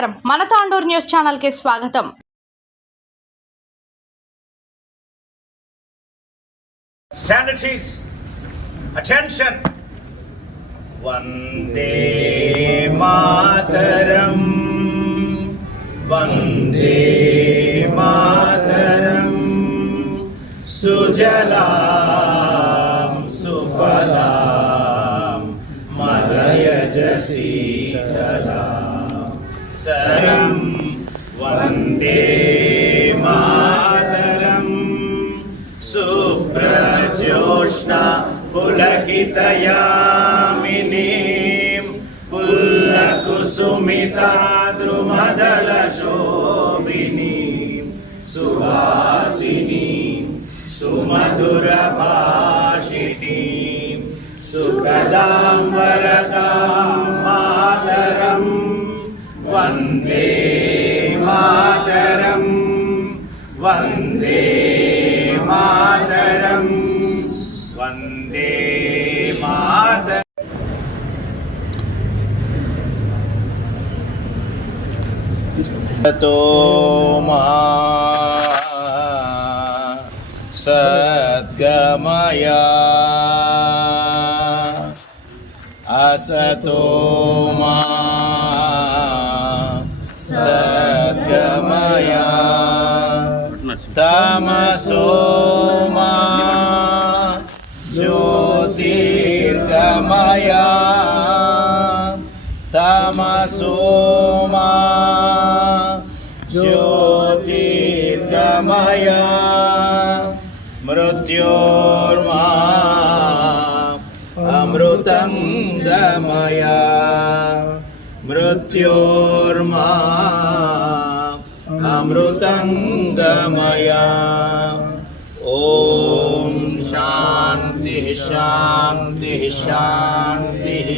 నమస్కారం మన తాండూర్ న్యూస్ ఛానల్కి స్వాగతం standard attention Vande Mataram Vande Mataram Sujala Malayajasitalam Saram Vande Mataram सुप्रज्योष्णा पुलकितयामिनीं पुल्लकुसुमिता द्रुमदलशोभिनीं सुवासिनीं सुमधुरभाषिणीं सुखदां वरदां मातरं वन्दे मातरम् वन्दे मातरम् वन्दे मातर सतो मा सद्गमया असतो मा तमसो मा ज्योतिर्गमया तमसो मा ज्योतिर्गमया मृत्योर्मा अमृतं गमया मृत्योर्मा अमृतङ्गमया ॐ शान्तिः शान्तिः शान्तिः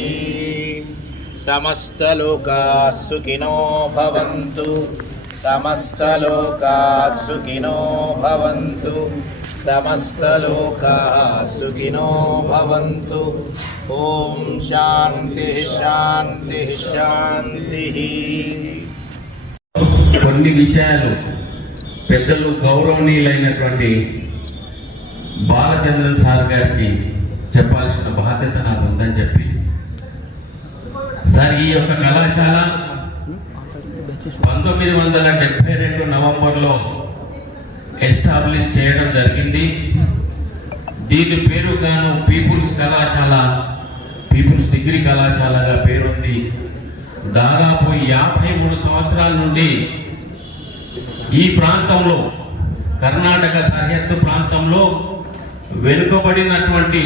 समस्तलोकाः सुखिनो भवन्तु समस्तलोकाः सुखिनो भवन्तु समस्तलोकाः सुखिनो भवन्तु ॐ शान्तिः शान्तिः शान्तिः కొన్ని విషయాలు పెద్దలు గౌరవనీయులైనటువంటి బాలచంద్రన్ సార్ గారికి చెప్పాల్సిన బాధ్యత నాకు ఉందని చెప్పి. సార్ ఈ యొక్క కళాశాల పంతొమ్మిది వందల డెబ్బై రెండు నవంబర్లో ఎస్టాబ్లిష్ చేయడం జరిగింది. దీని పేరు గాను పీపుల్స్ కళాశాల పీపుల్స్ డిగ్రీ కళాశాలగా పేరుంది. దాదాపు యాభై మూడు సంవత్సరాల నుండి ఈ ప్రాంతంలో కర్ణాటక సరిహద్దు ప్రాంతంలో వెనుకబడినటువంటి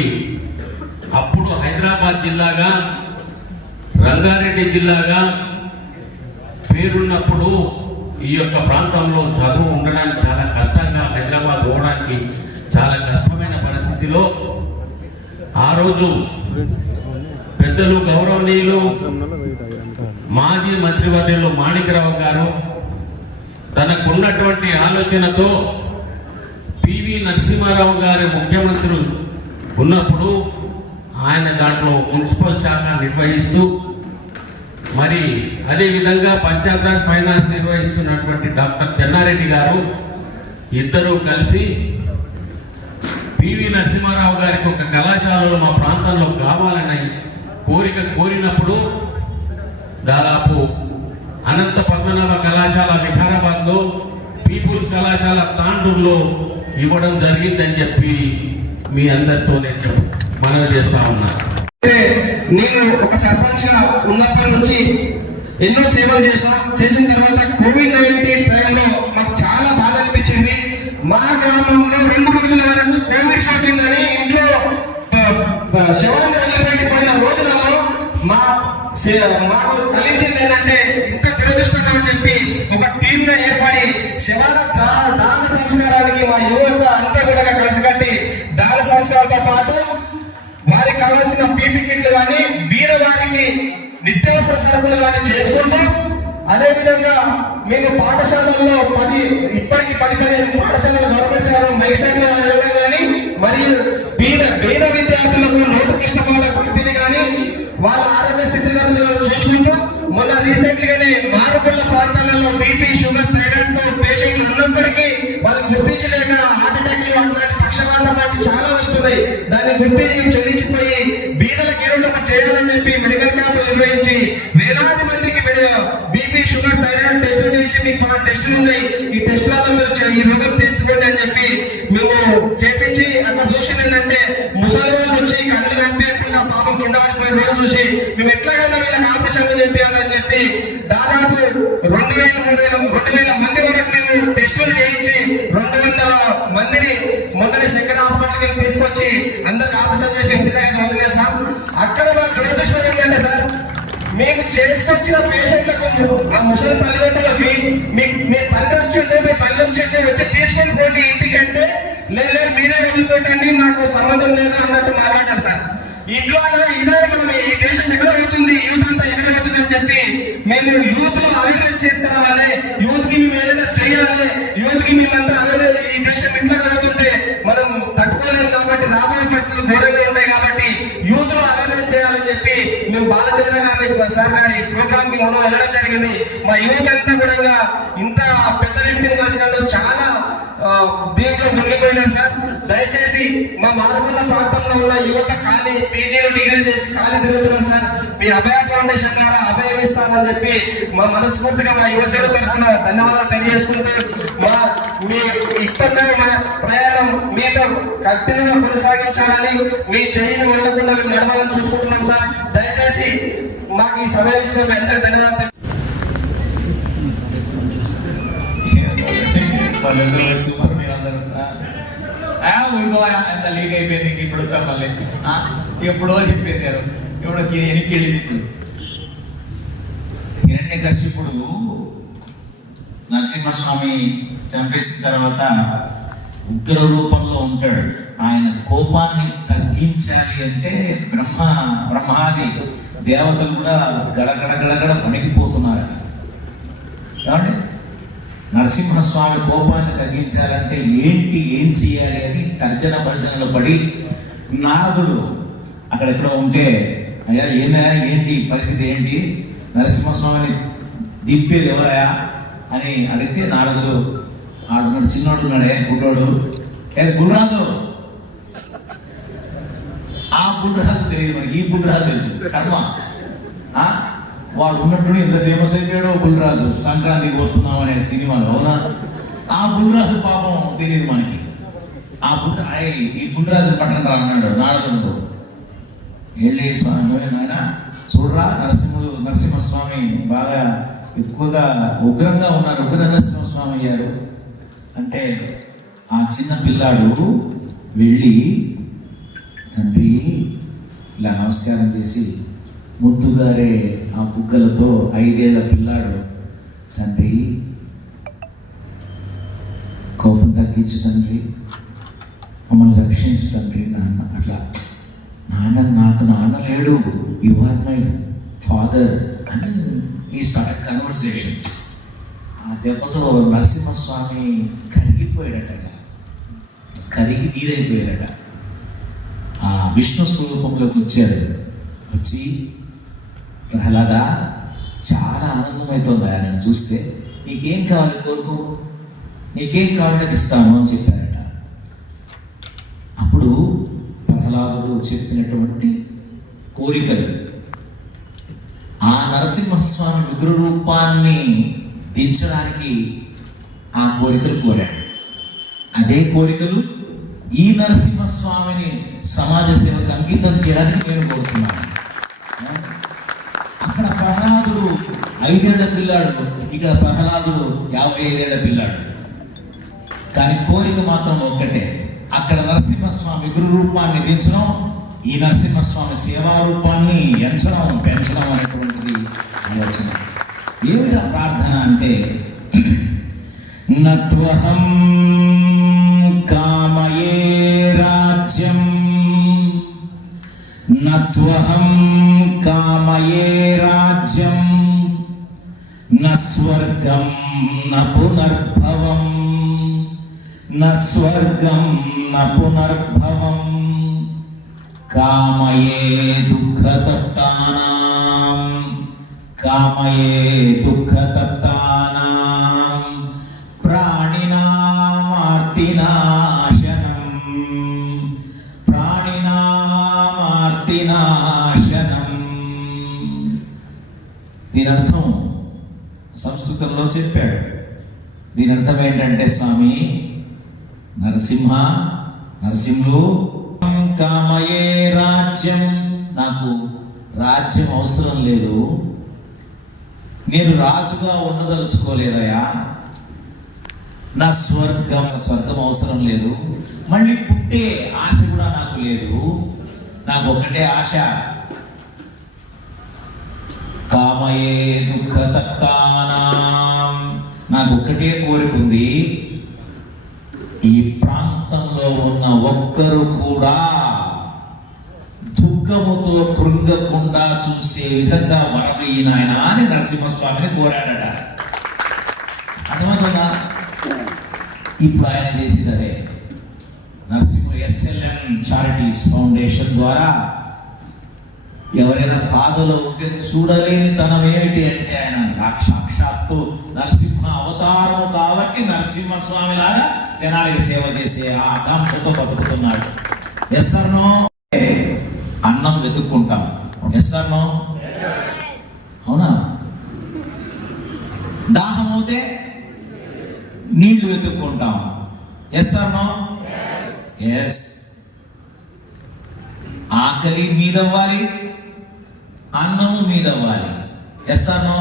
అప్పుడు హైదరాబాద్ జిల్లాగా రంగారెడ్డి జిల్లాగా పేరున్నప్పుడు ఈ యొక్క ప్రాంతంలో చదువు ఉండడానికి చాలా కష్టంగా హైదరాబాద్ పోవడానికి చాలా కష్టమైన పరిస్థితిలో ఆ రోజు పెద్దలు గౌరవనీయులు మాజీ మంత్రివర్యులు మాణికరావు గారు తనకున్నటువంటి ఆలోచనతో పివి నరసింహారావు గారి ముఖ్యమంత్రి ఉన్నప్పుడు ఆయన దాంట్లో మున్సిపల్ శాఖ నిర్వహిస్తూ మరి అదేవిధంగా విధంగా ఫైనాన్స్ నిర్వహిస్తున్నటువంటి డాక్టర్ చెన్నారెడ్డి గారు ఇద్దరూ కలిసి పివి నరసింహారావు గారికి ఒక కళాశాలలు మా ప్రాంతంలో కావాలని కోరిక కోరినప్పుడు దాదాపు అనంత పద్మనాభ కళాశాల వికారాబాద్లో పీపుల్స్ కళాశాల తాండూరులో ఇవ్వడం జరిగిందని చెప్పి మీ అందరితో నేను మనవి చేస్తా ఉన్నా. నేను ఒక సర్పంచ్గా ఉన్నప్పటి నుంచి ఎన్నో సేవలు చేసా చేసిన తర్వాత కోవిడ్ నైన్టీన్ టైంలో మాకు చాలా బాధ అనిపించింది. మా గ్రామంలో రెండు రోజుల వరకు కోవిడ్ సోకిందని ఇంట్లో శవాన్ని వదిలిపెట్టి పోయిన రోజులలో మా మాకు కలిగించింది ఏంటంటే కావాల్సిన పీపీ కిట్లు కానీ బీద వారికి నిత్యావసర సరుకులు కానీ చేసుకుంటాం. అదేవిధంగా మేము పాఠశాలల్లో పది ఇప్పటికి పది పదిహేను పాఠశాలలు గవర్నమెంట్ శాలలో మైక్ సైకిల్ కానీ మరియు బీద బీద విద్యార్థులకు నోటు పుస్తకాల పంపిణీ కానీ వాళ్ళ ఆరోగ్య స్థితిగతులు చూసుకుంటూ మొన్న రీసెంట్ గానే ప్రాంతాలలో బీపీ షుగర్ థైరాయిడ్తో పేషెంట్లు ఉన్నప్పటికీ వాళ్ళు గుర్తించలేక హార్ట్ అటాక్ అట్లాంటి పక్షవాతం లాంటి చాలా వస్తున్నాయి. దాన్ని గుర్తించి నుంచి మీకు పలు టెస్టులు ఉన్నాయి. ఈ టెస్టులలో మీరు ఈ రోగం తీర్చుకోండి అని చెప్పి మేము చేపించి అక్కడ చూసింది ఏంటంటే ముసలి వాళ్ళు వచ్చి కళ్ళు కనిపించకుండా పాపం కింద రోజు చూసి మేము ఎట్లాగైనా వీళ్ళకి ఆపరేషన్ చేపించాలని చెప్పి దాదాపు రెండు వేల మూడు వేల వచ్చిన పేషెంట్లకు ఆ ముసలి తల్లిదండ్రులకి మీ మీ తండ్రి వచ్చిండు మీ తల్లి వచ్చిండు వచ్చి తీసుకొని పోండి ఇంటికంటే లేదు మీరే వదిలిపెట్టండి నాకు సంబంధం లేదు అన్నట్టు మాట్లాడారు సార్. ఇట్లా ఇదే మనం ఈ దేశం ఎక్కడ అవుతుంది యూత్ అంతా ఎక్కడ అవుతుంది అని చెప్పి మేము యూత్లో అవేర్నెస్ చేసుకురావాలి. యూత్కి మేము ఏదైనా చేయాలి. యూత్కి మేమంతా అవేర్నెస్ ఈ దేశం ఇట్లా జరుగుతుంటే మనం తట్టుకోలేము కాబట్టి రాబోయే పరిస్థితులు ఘోరంగా ఉన్నాయి కాబట్టి యూత్లో అవేర్నెస్ చేయాలని చెప్పి మేము బాలచంద్ర గారిని సార్ గారి ప్రోగ్రామ్కి మనం వెళ్ళడం జరిగింది. మా యూత్ అంతా కూడా ఇంత పెద్ద వ్యక్తిని కలిసినందుకు చాలా దీంట్లో మునిగిపోయినారు సార్. దయచేసి మా మారుమూల ప్రాంతంలో ఉన్న యువత ఖాళీ పీజీలు డిగ్రీలు చేసి ఖాళీ తిరుగుతున్నారు సార్. మీ అభయ ఫౌండేషన్ ద్వారా అభయం చెప్పి మా మనస్ఫూర్తిగా మా యువసేన తరఫున ధన్యవాదాలు తెలియజేసుకుంటూ మా మీ ఇప్పటికే మా ప్రయాణం మీతో కఠినంగా కొనసాగించాలని మీ చేయిని ఉండకుండా నడవాలని చూసుకుంటున్నాం సార్. దయచేసి మాకు ఈ సమయం ఇచ్చిన మీ అందరికీ ధన్యవాదాలు సూపర్ మీరందరూ ఆ, ఇదిగో ఎంత లీక్ అయిపోయింది ఇంక ఇప్పుడు వద్దాం మళ్ళీ. ఎప్పుడో చెప్పేశారు. ఇప్పుడు ఎనికి వెళ్ళింది ఇప్పుడు హిరణ్య కశ్యపుడు నరసింహస్వామి చంపేసిన తర్వాత ఉగ్ర రూపంలో ఉంటాడు. ఆయన కోపాన్ని తగ్గించాలి అంటే బ్రహ్మ బ్రహ్మాది దేవతలు కూడా గడగడ గడగడ వణికిపోతున్నారు. కాబట్టి నరసింహస్వామి కోపాన్ని తగ్గించాలంటే ఏంటి ఏం చేయాలి అని తర్జన భర్జనలు పడి నారదుడు అక్కడెక్కడో ఉంటే అయ్యా ఏమయా ఏంటి పరిస్థితి ఏంటి? నరసింహస్వామిని దింపేది ఎవరయా అని అడిగితే నారదుడు ఆడున్నాడు చిన్నోడు ఉన్నాడే గుడ్డోడు. ఏ గుర్రాజు ఆ గుడ్రాజు తెలియదు మనకి ఈ గుడ్రాజు తెలుసు. కర్మ. ఆ? వాడు ఉన్నట్టు ఎంత ఫేమస్ అయిపోయాడో గుల్రాజు సంక్రాంతికి వస్తున్నాం అనే సినిమాలో అవునా? ఆ గుల్రాజు పాపం తెలియదు మనకి. ఆ బుల్ ఆయ్, ఈ గుండ్రాజు పట్టణ రా అన్నాడు నారదుడు. ఏళ్ళే స్వామి నాయన. చూడరా నరసింహుడు నరసింహస్వామి బాగా ఎక్కువగా ఉగ్రంగా ఉన్నారు. ఉగ్ర నరసింహస్వామి అయ్యారు. అంటే ఆ చిన్న పిల్లాడు వెళ్ళి తండ్రి ఇలా నమస్కారం చేసి ముద్దుగారే ఆ బుగ్గలతో ఐదేళ్ళ పిల్లాడు తండ్రి కోపం తగ్గించు తండ్రి మమ్మల్ని రక్షించు తండ్రి నాన్న అట్లా. నాన్న నాకు నాన్న లేడు యు ఆర్ మై ఫాదర్ అని ఈ స్టార్ట్ కన్వర్సేషన్. ఆ దెబ్బతో నరసింహస్వామి కరిగిపోయాడట. కరిగి నీరైపోయాడట. ఆ విష్ణు స్వరూపంలోకి వచ్చాడు. వచ్చి ప్రహ్లాద చాలా ఆనందమవుతుంది ఆయనను చూస్తే. నీకేం కావాలి కోరుకు. నీకేం కావాలని ఇస్తాను అని చెప్పారట. అప్పుడు ప్రహ్లాదుడు చెప్పినటువంటి కోరికలు. ఆ నరసింహస్వామి విగ్రహ రూపాన్ని దించడానికి ఆ కోరికలు కోరాడు. అదే కోరికలు ఈ నరసింహస్వామిని సమాజ సేవకు అంకితం చేయడానికి నేను కోరుతున్నాను. అక్కడ ప్రహ్లాదుడు ఐదేళ్ళ పిల్లాడు ఇక్కడ ప్రహ్లాదుడు యాభై ఐదేళ్ళ పిల్లాడు. కానీ కోరిక మాత్రం ఒక్కటే అక్కడ నరసింహస్వామి గురు రూపాన్ని దించడం ఈ నరసింహస్వామి సేవా రూపాన్ని ఎంచడం పెంచడం అనేటువంటిది ఆలోచన. ఏమిటా ప్రార్థన అంటే? నత్వహం కామయే రాజ్యం. నత్వహం కామయే రాజ్యం. నస్వర్గం న పునర్భవం. నస్వర్గం న పునర్భవం. కామయే దుఃఖతప్తానా కామయే దుఃఖతప్తానాం ప్రాణినామార్తినాశనం ప్రాణినామార్తినాశనం దీని అర్థం సంస్కృత ప్రస్తుతంలో చెప్పాడు. దీని అర్థం ఏంటంటే స్వామి నరసింహ నరసింహులు కామయే రాజ్యం. నాకు రాజ్యం అవసరం లేదు. నేను రాజుగా ఉండదలుచుకోలేదయా నా స్వర్గం స్వర్గం అవసరం లేదు. మళ్ళీ పుట్టే ఆశ కూడా నాకు లేదు. నాకు ఒకటే ఆశ. కామయే దుఃఖ నాకు ఒక్కటే కోరిక ఉంది. చూసే విధంగా వరవయ్యి నాయన అని నరసింహస్వామిని కోరాడట. అర్థమవుతుందా? ఇప్పుడు ఆయన చేసింది అదే. నరసింహ ఎస్ఎల్ఎం చారిటీస్ ఫౌండేషన్ ద్వారా ఎవరైనా బాధలో ఉంటే చూడలేని తనం ఏమిటి అంటే ఆయన సాక్షాత్తు నరసింహ అవతారము కాబట్టి నరసింహస్వామి లాగా జనాలకి సేవ చేసే ఆ ఆకాంక్షతో బతుకుతున్నాడు. ఎస్ నో అన్నం వెతుక్కుంటాం. ఎస్ నో అవునా? దాహం అవుతే నీళ్ళు వెతుక్కుంటాం. ఎస్ నో ఎస్ ఆకలి మీదవ్వాలి అన్నము మీదవ్వాలి. ఎస్ నో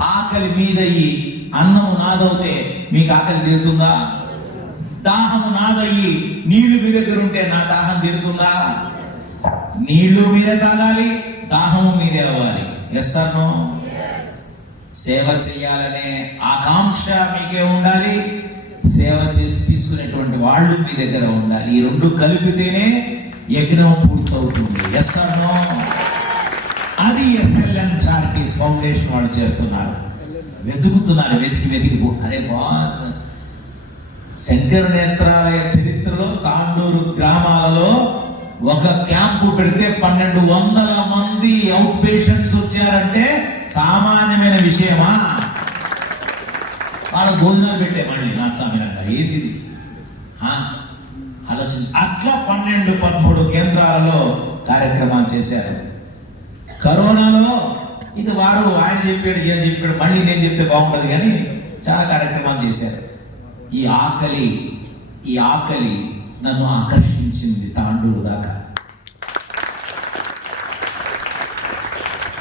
ఆకలి మీదయ్యి అన్నము నాదవుతే మీకు ఆకలి తీరుతుందా? దాహము నాదయ్యి నీళ్ళు మీ దగ్గర ఉంటే నా దాహం తీరుతుందా? నీళ్ళు మీదే తాగాలి దాహము మీదే అవ్వాలి. ఎస్ నో సేవ చేయాలనే ఆకాంక్ష మీకే ఉండాలి. సేవ చేసి తీసుకునేటువంటి వాళ్ళు మీ దగ్గర ఉండాలి. ఈ రెండు కలిపితేనే యజ్ఞం పూర్తవుతుంది. ఎస్ నో అది ఎస్ఎల్ఎం చారిటీస్ ఫౌండేషన్ వాళ్ళు చేస్తున్నారు. వెతుకుతున్నారు వెతికి వెతికి అరే బాస్ శంకర నేత్రాలయ చరిత్రలో తాండూరు గ్రామాలలో ఒక క్యాంపు పెడితే పన్నెండు వందల మంది అవుట్ పేషెంట్స్ వచ్చారంటే సామాన్యమైన విషయమా వాళ్ళ భోజనాలు పెట్టే మళ్ళీ నా సమయంగా ఏంది ఇది? ఆ? ఆలోచన అట్లా పన్నెండు పదమూడు కేంద్రాలలో కార్యక్రమాలు చేశారు కరోనాలో ఇది వాడు ఆయన చెప్పాడు ఏం చెప్పాడు మళ్ళీ నేను చెప్తే బాగుంటుంది కానీ చాలా కార్యక్రమాలు చేశారు ఈ ఆకలి ఈ ఆకలి నన్ను ఆకర్షించింది తాండూరు దాకా.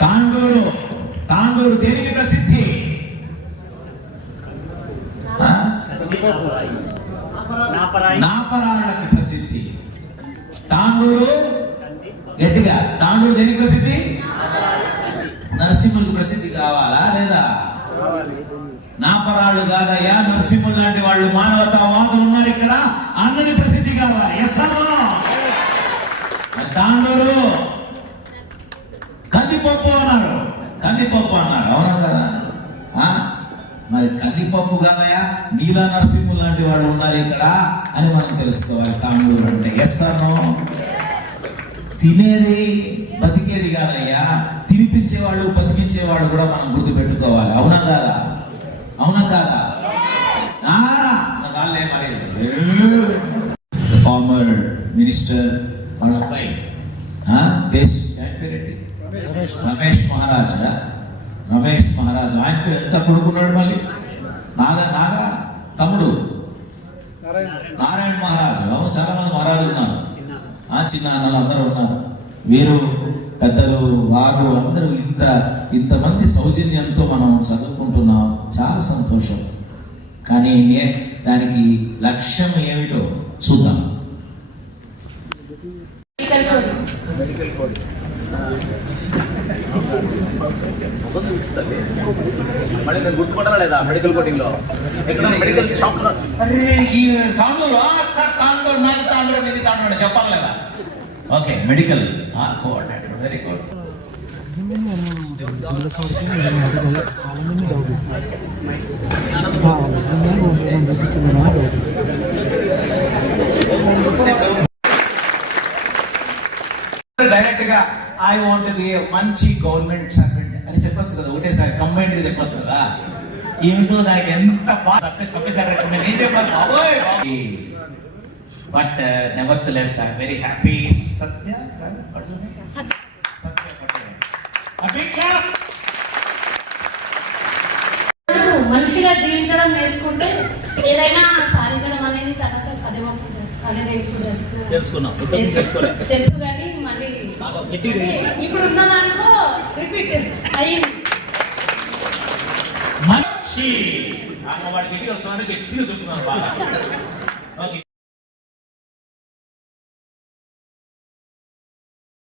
తాండూరు తాండూరు దేనికి ప్రసిద్ధి? ఆ? నాపరాళ్ళకి ప్రసిద్ధి. తాండూరు గట్టిగా తాండూరు దేనికి ప్రసిద్ధి? నరసింహులకు ప్రసిద్ధి కావాలా లేదా? నాపరాళ్ళు కాదయ్యా నరసింహులు లాంటి వాళ్ళు మానవతావాదులు ఉన్నారు ఇక్కడ. అందరి ఎస్ అమ్మా తాండూరు కందిపప్పు అన్నారు. కందిపప్పు అన్నారు. అవునా కదా? ఆ? మరి కందిపప్పు కాదయా నీలా నరసింహులు లాంటి వాళ్ళు ఉన్నారు ఇక్కడ అని మనం తెలుసుకోవాలి. తాండూరు అంటే ఎస్ అన్నో తినేది బతికేది కాదయ్యా. తినిపించేవాళ్ళు బతికించేవాళ్ళు కూడా మనం గుర్తుపెట్టుకోవాలి. అవునా కాదా? అవునా కాదా? చాలే మరి. మినిస్టర్ వాళ్ళ అబ్బాయి దేశ్ పేరేంటి? రమేష్. మహారాజ్? రమేష్ మహారాజ్. ఆయన ఎంత కొడుకున్నాడు మళ్ళీ? నాగా నాగా తమ్ముడు. నారాయణ. మహారాజు. అవును చాలా మంది మహారాజులు ఉన్నారు. ఆ చిన్న అన్నలు అందరూ ఉన్నారు. వీరు పెద్దలు వారు అందరూ ఇంత ఇంతమంది సౌజన్యంతో మనం చదువుకుంటున్నాం. చాలా సంతోషం. కానీ నే దానికి లక్ష్యం ఏమిటో చూద్దాం. మళ్ళీ నేను గుర్తుపట్టాలా లేదా మెడికల్ కోటింగ్లో? ఎక్కడ మెడికల్ షాప్లో? చెప్పాలి లేదా okay medical coordinator very good డైరెక్ట్గా ఐ వాంట్ బి మంచి గవర్నమెంట్ సర్వెంట్ అని చెప్పొచ్చు కదా ఒకటేసారి కంబైండ్ చెప్పొచ్చు కదా. ఏంటో దానికి ఎంత but nevertheless I'm very happy సత్య మనిషిగా జీవించడం నేర్చుకుంటే ఏదైనా సాధించడం అనేది తర్వాత చదివచ్చు అదే ఇప్పుడు తెలుసుకున్నాం. తెలుసు. కానీ మళ్ళీ ఇప్పుడు ఉన్న దాంట్లో రిపీట్ అయింది మనిషి అక్కడ వాడు గట్టిగా వస్తున్నాడు గట్టిగా చెప్తున్నాను బాగా.